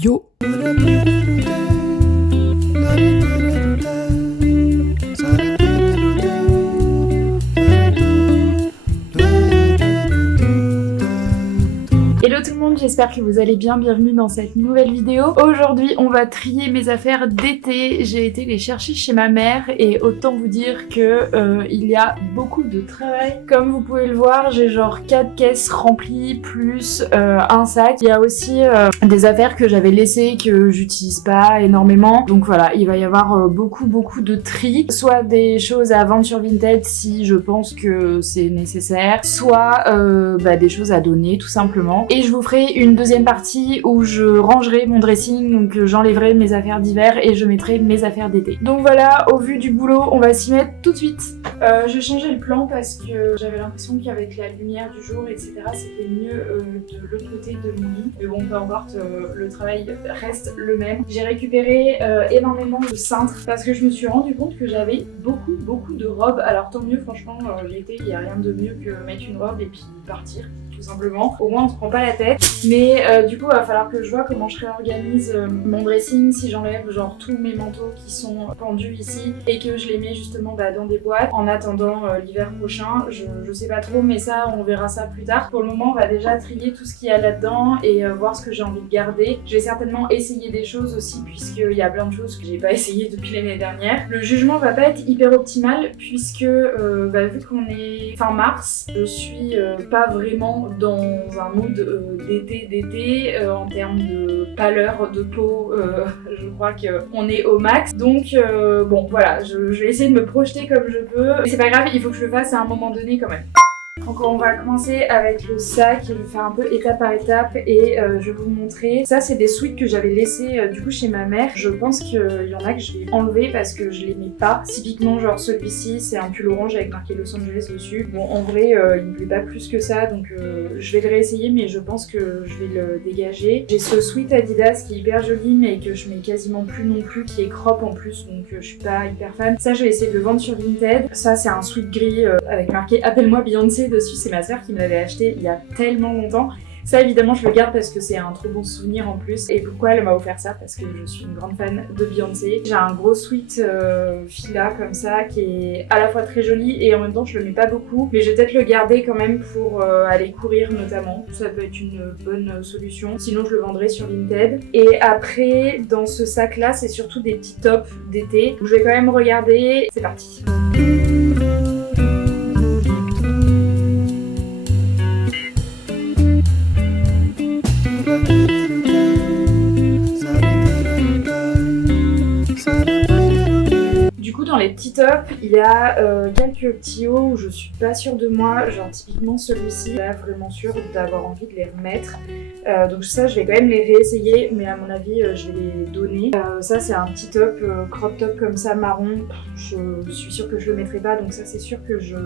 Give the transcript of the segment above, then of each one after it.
Yo. Hello tout le monde, j'espère que vous allez bien, bienvenue dans cette nouvelle vidéo. Aujourd'hui on va trier mes affaires d'été, j'ai été les chercher chez ma mère et autant vous dire que il y a beaucoup de travail. Comme vous pouvez le voir, j'ai genre 4 caisses remplies plus un sac. Il y a aussi des affaires que j'avais laissées que j'utilise pas énormément. Donc voilà, il va y avoir beaucoup de tri. Soit des choses à vendre sur Vinted si je pense que c'est nécessaire, soit des choses à donner tout simplement. Et je vous ferai une deuxième partie où je rangerai mon dressing, donc j'enlèverai mes affaires d'hiver et je mettrai mes affaires d'été. Donc voilà, au vu du boulot, on va s'y mettre tout de suite. J'ai changé le plan parce que j'avais l'impression qu'avec la lumière du jour, etc., c'était mieux de l'autre côté de mon lit. Mais bon, peu importe, le travail reste le même. J'ai récupéré énormément de cintres parce que je me suis rendu compte que j'avais beaucoup de robes. Alors tant mieux, franchement, l'été, il n'y a rien de mieux que mettre une robe et puis partir. Tout simplement. Au moins on se prend pas la tête. Mais du coup il va falloir que je vois comment je réorganise mon dressing si j'enlève genre tous mes manteaux qui sont pendus ici et que je les mets justement dans des boîtes en attendant l'hiver prochain. Je sais pas trop, mais ça on verra ça plus tard. Pour le moment on va déjà trier tout ce qu'il y a là-dedans et voir ce que j'ai envie de garder. Je vais certainement essayer des choses aussi puisqu'il y a plein de choses que j'ai pas essayé depuis l'année dernière. Le jugement va pas être hyper optimal puisque vu qu'on est fin mars, je suis pas vraiment dans un mood d'été en termes de pâleur de peau. Je crois qu'on est au max, donc bon voilà, je vais essayer de me projeter comme je peux, mais c'est pas grave, il faut que je le fasse à un moment donné quand même. Donc on va commencer avec le sac et je vais faire un peu étape par étape et je vais vous montrer. Ça c'est des sweats que j'avais laissés du coup chez ma mère. Je pense qu'il y en a que je vais enlever parce que je les mets pas. Typiquement genre celui-ci c'est un pull orange avec marqué Los Angeles dessus. Bon en vrai il me plaît pas plus que ça donc je vais le réessayer mais je pense que je vais le dégager. J'ai ce sweat Adidas qui est hyper joli mais que je mets quasiment plus non plus, qui est crop en plus donc je suis pas hyper fan. Ça je vais essayer de le vendre sur Vinted. Ça c'est un sweat gris avec marqué Appelle-moi Beyoncé dessus, c'est ma soeur qui me l'avait acheté il y a tellement longtemps. Ça évidemment je le garde parce que c'est un trop bon souvenir en plus. Et pourquoi elle m'a offert ça? Parce que je suis une grande fan de Beyoncé. J'ai un gros sweat fila comme ça qui est à la fois très joli et en même temps je le mets pas beaucoup. Mais je vais peut-être le garder quand même pour aller courir notamment. Ça peut être une bonne solution. Sinon je le vendrai sur Vinted. Et après dans ce sac là c'est surtout des petits tops d'été. Je vais quand même regarder. C'est parti. Du coup dans les petits tops il y a quelques petits hauts où je suis pas sûre de moi, genre typiquement celui-ci, là vraiment sûre d'avoir envie de les remettre. Donc ça je vais quand même les réessayer mais à mon avis je vais les donner. Ça c'est un petit top, crop top comme ça marron, je suis sûre que je le mettrai pas donc ça c'est sûr que je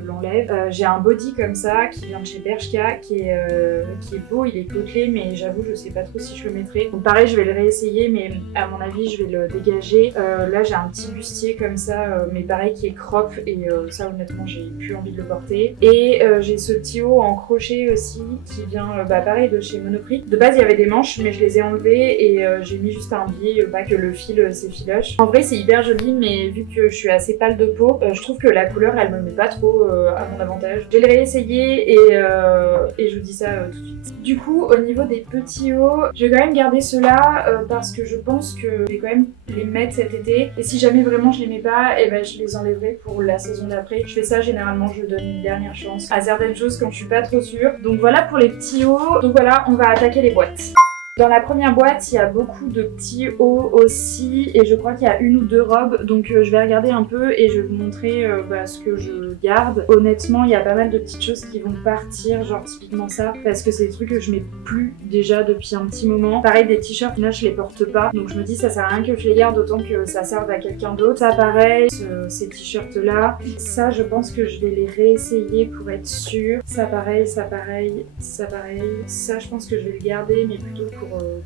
l'enlève. J'ai un body comme ça qui vient de chez Bershka qui est beau, il est côtelé mais j'avoue je sais pas trop si je le mettrai. Donc pareil je vais le réessayer mais à mon avis je vais le dégager. Là j'ai un petit bustier comme ça mais pareil qui est crop et ça honnêtement j'ai plus envie de le porter. Et j'ai ce petit haut en crochet aussi qui vient pareil de chez Monoprix. De base il y avait des manches mais je les ai enlevées et j'ai mis juste un biais que le fil s'effiloche. En vrai c'est hyper joli mais vu que je suis assez pâle de peau je trouve que la couleur elle me met pas trop à mon avantage. Je vais le réessayer et je vous dis ça tout de suite. Du coup au niveau des petits hauts je vais quand même garder ceux-là parce que je pense que je vais quand même les mettre cet été et si jamais vraiment je les mets pas et je les enlèverai pour la saison d'après. Je fais ça généralement, je donne une dernière chance à certaines choses quand je suis pas trop sûre. Donc voilà pour les petits hauts. Donc voilà, on va attaquer les boîtes. Dans la première boîte, il y a beaucoup de petits hauts aussi et je crois qu'il y a une ou deux robes donc je vais regarder un peu et je vais vous montrer ce que je garde. Honnêtement, il y a pas mal de petites choses qui vont partir, genre typiquement ça parce que c'est des trucs que je mets plus déjà depuis un petit moment. Pareil, des t-shirts, là je les porte pas donc je me dis ça sert à rien que je les garde autant que ça serve à quelqu'un d'autre. Ça pareil, ces t-shirts là, ça je pense que je vais les réessayer pour être sûre. Ça pareil, ça pareil, ça pareil. Ça je pense que je vais le garder mais plutôt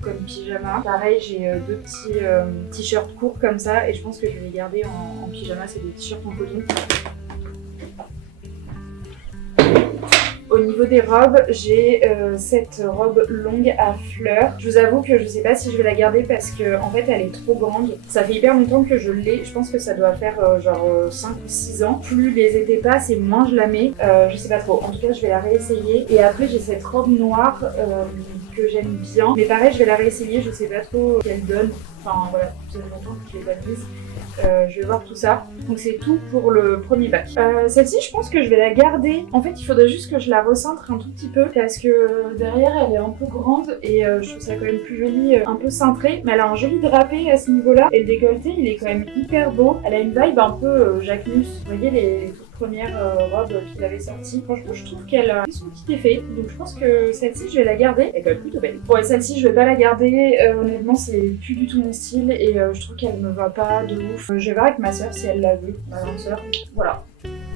comme pyjama. Pareil, j'ai deux petits t-shirts courts comme ça et je pense que je vais les garder en pyjama. C'est des t-shirts en coton. Au niveau des robes, j'ai cette robe longue à fleurs. Je vous avoue que je sais pas si je vais la garder parce que en fait elle est trop grande. Ça fait hyper longtemps que je l'ai. Je pense que ça doit faire genre 5 ou 6 ans. Plus les étés passent et moins je la mets. Je sais pas trop. En tout cas, je vais la réessayer. Et après, j'ai cette robe noire que j'aime bien. Mais pareil, je vais la réessayer. Je sais pas trop qu'elle donne. Enfin voilà, ça fait longtemps que je l'ai pas mise. Je vais voir tout ça. Donc c'est tout pour le premier bac. Celle-ci, je pense que je vais la garder. En fait, il faudrait juste que je la recentre un tout petit peu parce que derrière, elle est un peu grande et je trouve ça quand même plus joli, un peu cintré. Mais elle a un joli drapé à ce niveau-là. Et le décolleté, il est quand même hyper beau. Elle a une vibe un peu Jacquemus. Vous voyez les première robe qu'il avait sortie. Franchement, je trouve qu'elle a fait son petit effet. Donc je pense que celle-ci, je vais la garder. Elle est quand même plutôt belle. Bon, et celle-ci, je vais pas la garder. Honnêtement, c'est plus du tout mon style et je trouve qu'elle me va pas de ouf. Je vais voir avec ma soeur si elle la veut, ma grande soeur. Voilà,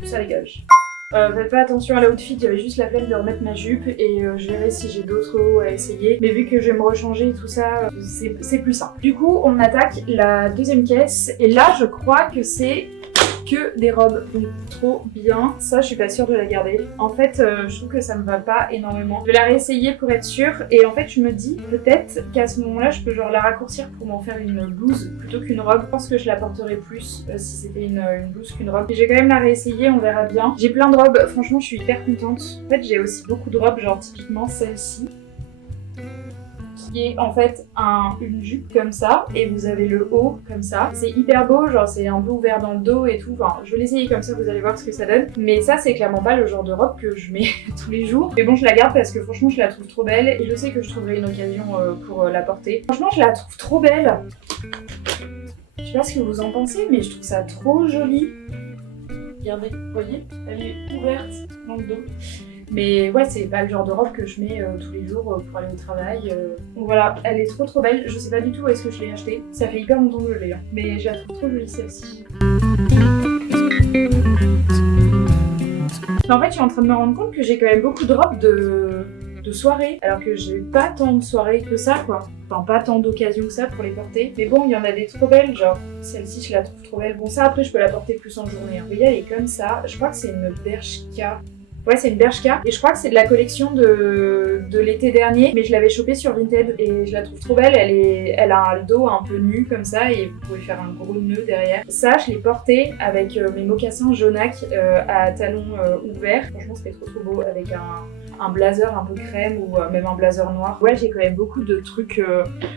ça dégage. Faites pas attention à l'outfit, j'avais juste la flemme de remettre ma jupe et je verrai si j'ai d'autres hauts à essayer. Mais vu que je vais me rechanger et tout ça, c'est plus simple. Du coup, on attaque la deuxième caisse et là, je crois que c'est que des robes, donc trop bien. Ça, je suis pas sûre de la garder. En fait, je trouve que ça me va pas énormément. Je vais la réessayer pour être sûre et en fait, je me dis peut-être qu'à ce moment-là, je peux genre la raccourcir pour m'en faire une blouse plutôt qu'une robe. Je pense que je la porterais plus si c'était une blouse qu'une robe. Et je vais quand même la réessayer, on verra bien. J'ai plein de robes, franchement, je suis hyper contente. En fait, j'ai aussi beaucoup de robes, genre typiquement celle-ci, qui est en fait une jupe comme ça et vous avez le haut comme ça. C'est hyper beau, genre c'est un peu ouvert dans le dos et tout. Enfin, je vais l'essayer comme ça, vous allez voir ce que ça donne. Mais ça, c'est clairement pas le genre de robe que je mets tous les jours. Mais bon, je la garde parce que franchement, je la trouve trop belle et je sais que je trouverai une occasion pour la porter. Franchement, je la trouve trop belle. Je sais pas ce que vous en pensez, mais je trouve ça trop joli. Regardez, vous voyez, elle est ouverte dans le dos. Mais ouais, c'est pas le genre de robe que je mets tous les jours pour aller au travail. Donc voilà, elle est trop belle. Je sais pas du tout où est-ce que je l'ai achetée. Ça fait hyper longtemps que je l'ai, hein. Mais je la trouve trop jolie celle-ci. Mais en fait, je suis en train de me rendre compte que j'ai quand même beaucoup de robes de soirée, alors que j'ai pas tant de soirées que ça, quoi. Enfin, pas tant d'occasions que ça pour les porter. Mais bon, il y en a des trop belles, genre celle-ci, je la trouve trop belle. Bon, ça, après, je peux la porter plus en journée, hein. Vous voyez, elle est comme ça. Je crois que c'est une Bershka. Ouais, c'est une Bershka et je crois que c'est de la collection de l'été dernier, mais je l'avais chopée sur Vinted et je la trouve trop belle. Elle a le dos un peu nu comme ça et vous pouvez faire un gros nœud derrière. Ça, je l'ai portée avec mes mocassins jaunac à talons ouverts. Franchement, c'était trop beau avec un blazer un peu crème ou même un blazer noir. Ouais, j'ai quand même beaucoup de trucs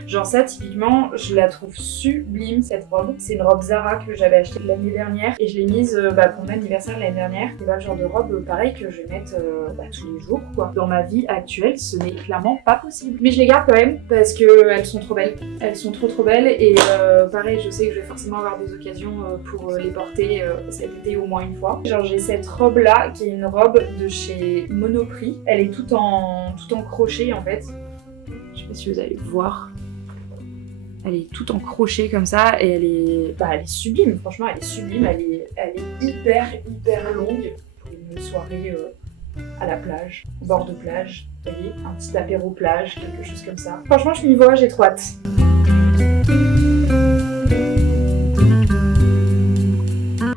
genre ça, typiquement, je la trouve sublime cette robe. C'est une robe Zara que j'avais achetée l'année dernière et je l'ai mise pour mon anniversaire l'année dernière. C'est pas le genre de robe pareil que je vais mettre tous les jours, quoi. Dans ma vie actuelle, ce n'est clairement pas possible. Mais je les garde quand même parce que elles sont trop belles. Elles sont trop belles et pareil, je sais que je vais forcément avoir des occasions pour les porter cet été au moins une fois. Genre j'ai cette robe là qui est une robe de chez Monoprix. Elle est tout en crochet en fait. Je sais pas si vous allez voir. Elle est tout en crochet comme ça et elle est sublime. Franchement, elle est sublime. Elle est hyper longue pour une soirée à la plage, au bord de plage. Vous voyez, un petit apéro plage, quelque chose comme ça. Franchement, je m'y vois, j'ai trop hâte.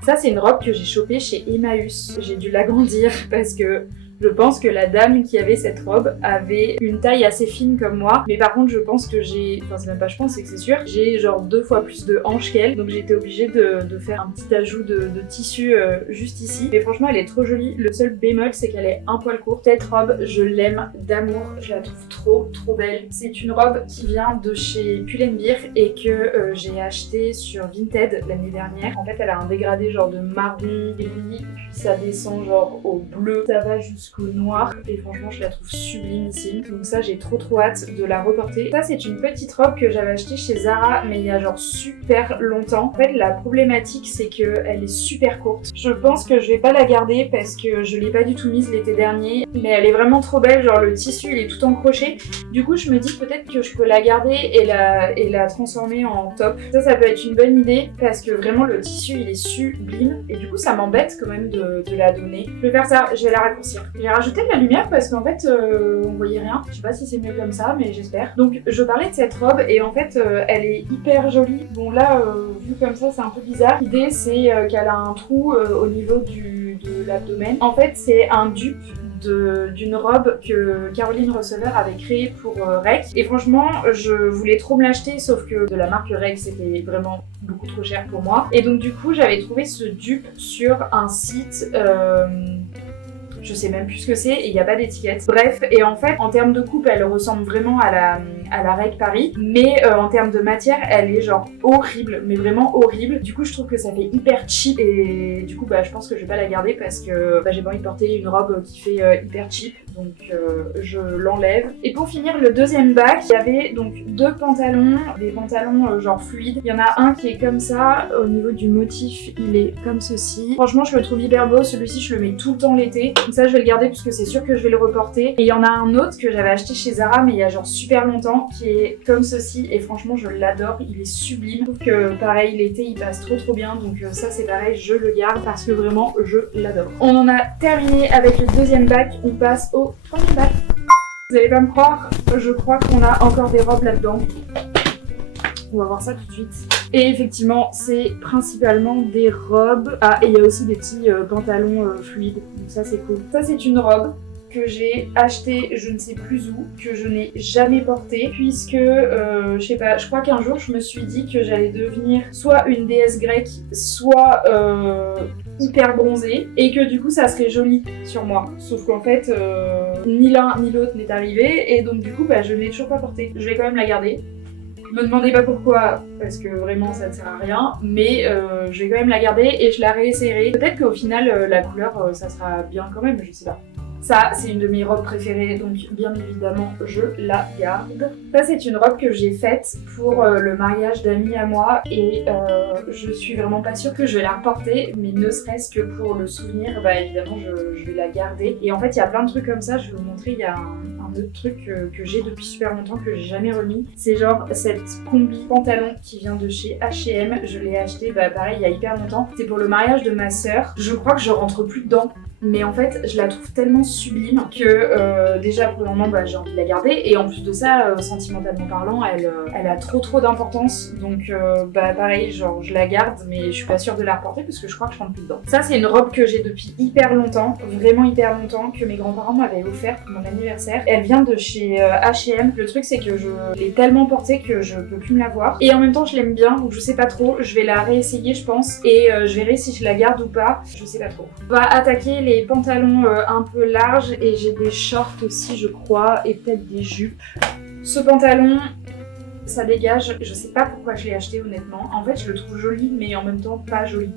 Ça, c'est une robe que j'ai chopée chez Emmaüs. J'ai dû l'agrandir parce que je pense que la dame qui avait cette robe avait une taille assez fine comme moi, mais par contre je pense que enfin c'est même pas je pense, c'est que c'est sûr, j'ai genre 2 fois plus de hanches qu'elle, donc j'ai été obligée de faire un petit ajout de tissu juste ici. Mais franchement elle est trop jolie, le seul bémol c'est qu'elle est un poil courte. Cette robe je l'aime d'amour, je la trouve trop belle. C'est une robe qui vient de chez Pull&Bear et que j'ai acheté sur Vinted l'année dernière. En fait elle a un dégradé genre de marron gris, puis ça descend genre au bleu, ça va jusqu'au noir et franchement je la trouve sublimissime. Donc ça j'ai trop hâte de la reporter. Ça c'est une petite robe que j'avais achetée chez Zara mais il y a genre super longtemps. En fait la problématique c'est qu'elle est super courte. Je pense que je vais pas la garder parce que je l'ai pas du tout mise l'été dernier, mais elle est vraiment trop belle, genre le tissu il est tout en crochet. Du coup je me dis peut-être que je peux la garder et la transformer en top. Ça peut être une bonne idée parce que vraiment le tissu il est sublime et du coup ça m'embête quand même de la donner. Je vais faire ça, je vais la raccourcir. J'ai rajouté de la lumière parce qu'en fait on voyait rien. Je sais pas si c'est mieux comme ça mais j'espère. Donc je parlais de cette robe et en fait elle est hyper jolie. Bon là vu comme ça c'est un peu bizarre. L'idée c'est qu'elle a un trou au niveau de l'abdomen. En fait c'est un dupe d'une robe que Caroline Receveur avait créée pour Rec. Et franchement, je voulais trop me l'acheter, sauf que de la marque Rec, c'était vraiment beaucoup trop cher pour moi. Et donc du coup, j'avais trouvé ce dupe sur un site... je sais même plus ce que c'est et il n'y a pas d'étiquette. Bref, et en fait, en termes de coupe, elle ressemble vraiment à la Rec Paris, mais en termes de matière, elle est genre horrible, mais vraiment horrible. Du coup, je trouve que ça fait hyper cheap et du coup, je pense que je vais pas la garder parce que j'ai pas envie de porter une robe qui fait hyper cheap, donc je l'enlève. Et pour finir, le deuxième bac, il y avait donc deux pantalons, des pantalons genre fluides. Il y en a un qui est comme ça, au niveau du motif, il est comme ceci. Franchement, je le trouve hyper beau, celui-ci, je le mets tout le temps l'été. Donc ça, je vais le garder puisque c'est sûr que je vais le reporter. Et il y en a un autre que j'avais acheté chez Zara, mais il y a genre super longtemps, qui est comme ceci. Et franchement, je l'adore, il est sublime. Je trouve que pareil, l'été, il passe trop bien. Donc ça, c'est pareil, je le garde parce que vraiment, je l'adore. On en a terminé avec le deuxième bac, on passe au troisième bac. Vous allez pas me croire, je crois qu'on a encore des robes là-dedans. On va voir ça tout de suite. Et effectivement, c'est principalement des robes. Ah, et il y a aussi des petits pantalons fluides. Donc ça, c'est cool. Ça, c'est une robe que j'ai achetée je ne sais plus où, que je n'ai jamais portée, puisque, je sais pas, je crois qu'un jour, je me suis dit que j'allais devenir soit une déesse grecque, soit hyper bronzée, et que du coup, ça serait joli sur moi. Sauf qu'en fait, ni l'un ni l'autre n'est arrivé, et donc du coup, je ne l'ai toujours pas portée. Je vais quand même la garder. Me demandez pas pourquoi, parce que vraiment ça ne sert à rien, mais je vais quand même la garder et je la réessayerai. Peut-être qu'au final la couleur ça sera bien quand même, je sais pas. Ça, c'est une de mes robes préférées, donc bien évidemment, je la garde. Ça, c'est une robe que j'ai faite pour le mariage d'amis à moi et je suis vraiment pas sûre que je vais la reporter, mais ne serait-ce que pour le souvenir, évidemment, je vais la garder. Et en fait, il y a plein de trucs comme ça, je vais vous montrer, il y a un autre truc que j'ai depuis super longtemps que j'ai jamais remis. C'est genre cette combi pantalon qui vient de chez H&M. Je l'ai acheté, pareil, il y a hyper longtemps. C'était pour le mariage de ma sœur. Je crois que je rentre plus dedans. Mais en fait, je la trouve tellement sublime que déjà pour le moment, j'ai envie de la garder. Et en plus de ça, sentimentalement parlant, elle a trop d'importance. Donc pareil, genre je la garde, mais je suis pas sûre de la reporter parce que je crois que je rentre plus dedans. Ça, c'est une robe que j'ai depuis hyper longtemps, vraiment hyper longtemps, que mes grands-parents m'avaient offert pour mon anniversaire. Elle vient de chez H&M. Le truc, c'est que je l'ai tellement portée que je peux plus me la voir. Et en même temps, je l'aime bien, donc je sais pas trop. Je vais la réessayer, je pense. Et je verrai si je la garde ou pas. Je sais pas trop. On va attaquer les pantalons un peu larges et j'ai des shorts aussi je crois et peut-être des jupes. Ce pantalon ça dégage, je sais pas pourquoi je l'ai acheté honnêtement. En fait je le trouve joli mais en même temps pas joli.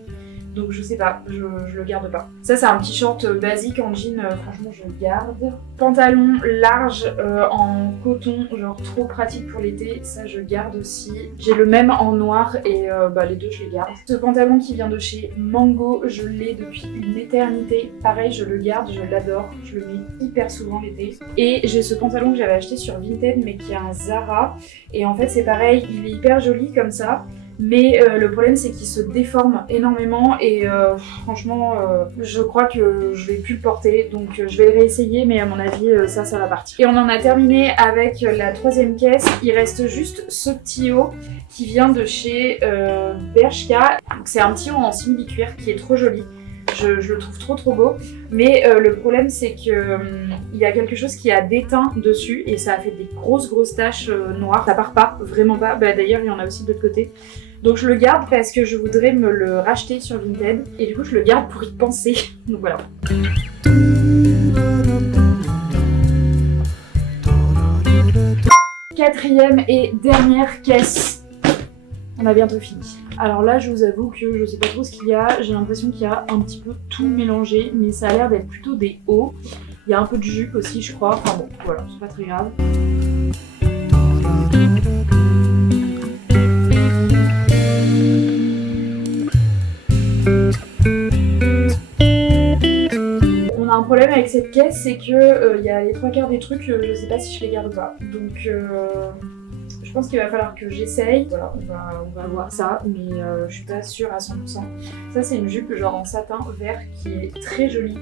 Donc je sais pas, je le garde pas. Ça c'est un petit short basique en jean, franchement je le garde. Pantalon large en coton, genre trop pratique pour l'été, ça je garde aussi. J'ai le même en noir et les deux je les garde. Ce pantalon qui vient de chez Mango, je l'ai depuis une éternité. Pareil je le garde, je l'adore, je le mets hyper souvent l'été. Et j'ai ce pantalon que j'avais acheté sur Vinted mais qui est un Zara. Et en fait c'est pareil, il est hyper joli comme ça. Mais le problème c'est qu'il se déforme énormément et franchement je crois que je vais plus le porter donc je vais le réessayer mais à mon avis ça va partir. Et on en a terminé avec la troisième caisse, il reste juste ce petit haut qui vient de chez Bershka. C'est un petit haut en simili-cuir qui est trop joli. Je le trouve trop beau, mais le problème c'est que il y a quelque chose qui a déteint dessus et ça a fait des grosses taches noires. Ça part pas, vraiment pas. D'ailleurs il y en a aussi de l'autre côté. Donc je le garde parce que je voudrais me le racheter sur Vinted et du coup je le garde pour y penser. Donc voilà. Quatrième et dernière caisse. On a bientôt fini. Alors là, je vous avoue que je sais pas trop ce qu'il y a. J'ai l'impression qu'il y a un petit peu tout mélangé, mais ça a l'air d'être plutôt des hauts. Il y a un peu de jupe aussi, je crois. Enfin bon, voilà, c'est pas très grave. On a un problème avec cette caisse, c'est que il y a les trois quarts des trucs, je sais pas si je les garde ou pas. Donc je pense qu'il va falloir que j'essaye. Voilà, on va voir ça, mais je suis pas sûre à 100%. Ça, c'est une jupe genre en satin vert qui est très jolie,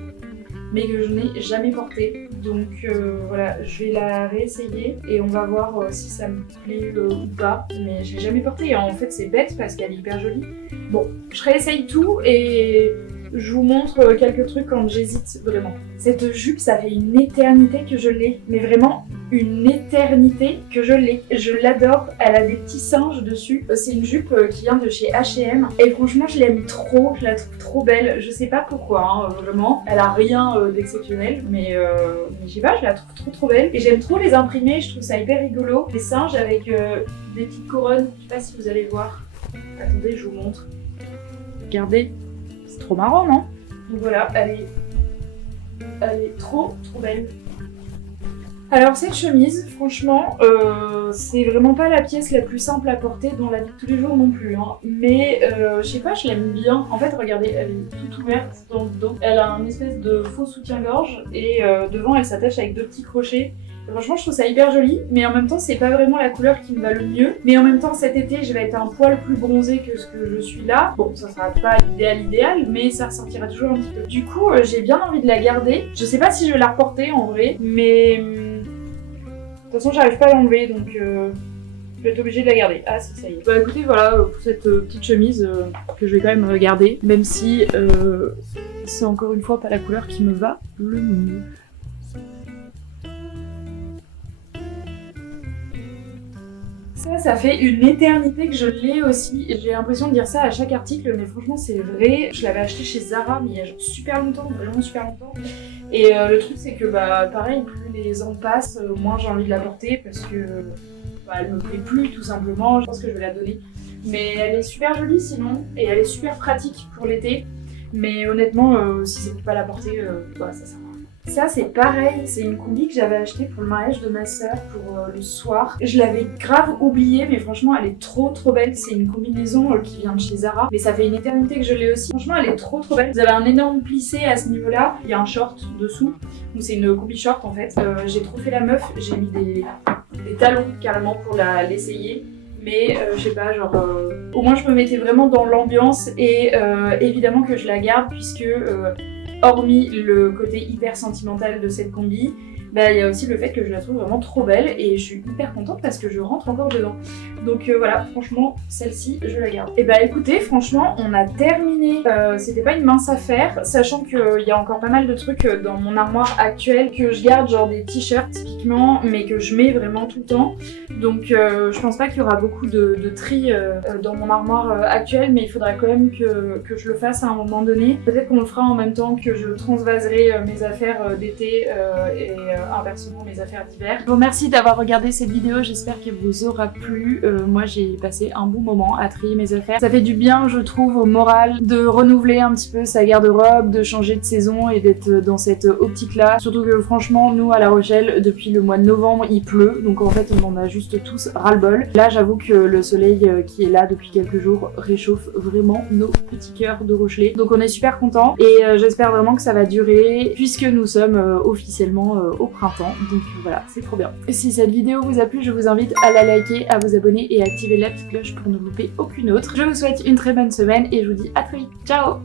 mais que je n'ai jamais portée. Donc voilà, je vais la réessayer et on va voir si ça me plaît ou pas. Mais je l'ai jamais portée et en fait, c'est bête parce qu'elle est hyper jolie. Bon, je réessaye tout et Je vous montre quelques trucs quand j'hésite vraiment. Cette jupe, ça fait une éternité que je l'ai, mais vraiment une éternité que je l'ai. Je l'adore, elle a des petits singes dessus. C'est une jupe qui vient de chez H&M et franchement je l'aime trop, je la trouve trop belle. Je sais pas pourquoi, hein, vraiment. Elle a rien d'exceptionnel, mais je sais pas, je la trouve trop belle. Et j'aime trop les imprimer, je trouve ça hyper rigolo. Des singes avec des petites couronnes, je sais pas si vous allez voir. Attendez, je vous montre. Regardez, c'est trop marrant, non? Donc voilà, elle est trop belle. Alors cette chemise, franchement, c'est vraiment pas la pièce la plus simple à porter dans la vie de tous les jours non plus, hein. Mais je sais pas, je l'aime bien. En fait, regardez, elle est toute ouverte dans le dos. Elle a un espèce de faux soutien-gorge et devant, elle s'attache avec 2 petits crochets. Et franchement, je trouve ça hyper joli, mais en même temps, c'est pas vraiment la couleur qui me va le mieux. Mais en même temps, cet été, je vais être un poil plus bronzée que ce que je suis là. Bon, ça sera pas l'idéal, mais ça ressortira toujours un petit peu. Du coup, j'ai bien envie de la garder. Je sais pas si je vais la reporter en vrai, mais de toute façon, j'arrive pas à l'enlever, donc je vais être obligée de la garder. Ah si, ça y est. Bah écoutez, voilà pour cette petite chemise que je vais quand même garder, même si c'est encore une fois pas la couleur qui me va le mieux. Ça fait une éternité que je l'ai aussi. J'ai l'impression de dire ça à chaque article, mais franchement c'est vrai. Je l'avais acheté chez Zara, mais il y a genre super longtemps, vraiment super longtemps. Et le truc c'est que bah pareil, plus les ans passent, moins j'ai envie de la porter parce que bah, elle me plaît plus tout simplement. Je pense que je vais la donner. Mais elle est super jolie sinon, et elle est super pratique pour l'été. Mais honnêtement, si c'est pour pas la porter, bah ça sert à rien. Ça c'est pareil, c'est une combi que j'avais achetée pour le mariage de ma soeur pour le soir. Je l'avais grave oubliée, mais franchement elle est trop belle. C'est une combinaison qui vient de chez Zara, mais ça fait une éternité que je l'ai aussi. Franchement elle est trop belle. Vous avez un énorme plissé à ce niveau là, il y a un short dessous, donc c'est une combi short en fait. J'ai trop fait la meuf, j'ai mis des talons carrément pour l'essayer. Mais je sais pas, genre au moins je me mettais vraiment dans l'ambiance et évidemment que je la garde puisque hormis le côté hyper sentimental de cette combi, bah, il y a aussi le fait que je la trouve vraiment trop belle et je suis hyper contente parce que je rentre encore dedans. Donc voilà, franchement, celle-ci, je la garde. Et bah écoutez, franchement, on a terminé. C'était pas une mince affaire, sachant qu'il y a encore pas mal de trucs dans mon armoire actuelle que je garde, genre des t-shirts typiquement, mais que je mets vraiment tout le temps. Donc je pense pas qu'il y aura beaucoup de tri dans mon armoire actuelle, mais il faudra quand même que je le fasse à un moment donné. Peut-être qu'on le fera en même temps que je transvaserai mes affaires d'été et inversement mes affaires d'hiver. Je vous remercie d'avoir regardé cette vidéo, j'espère qu'elle vous aura plu. Moi j'ai passé un bon moment à trier mes affaires. Ça fait du bien je trouve au moral de renouveler un petit peu sa garde-robe, de changer de saison et d'être dans cette optique là. Surtout que franchement nous à La Rochelle depuis le mois de novembre il pleut, donc en fait on en a juste tous ras-le-bol. Là j'avoue que le soleil qui est là depuis quelques jours réchauffe vraiment nos petits cœurs de Rochelais. Donc on est super contents et j'espère vraiment que ça va durer puisque nous sommes officiellement au printemps. Donc voilà, c'est trop bien. Si cette vidéo vous a plu, je vous invite à la liker, à vous abonner et à activer la petite cloche pour ne louper aucune autre. Je vous souhaite une très bonne semaine et je vous dis à très vite. Ciao!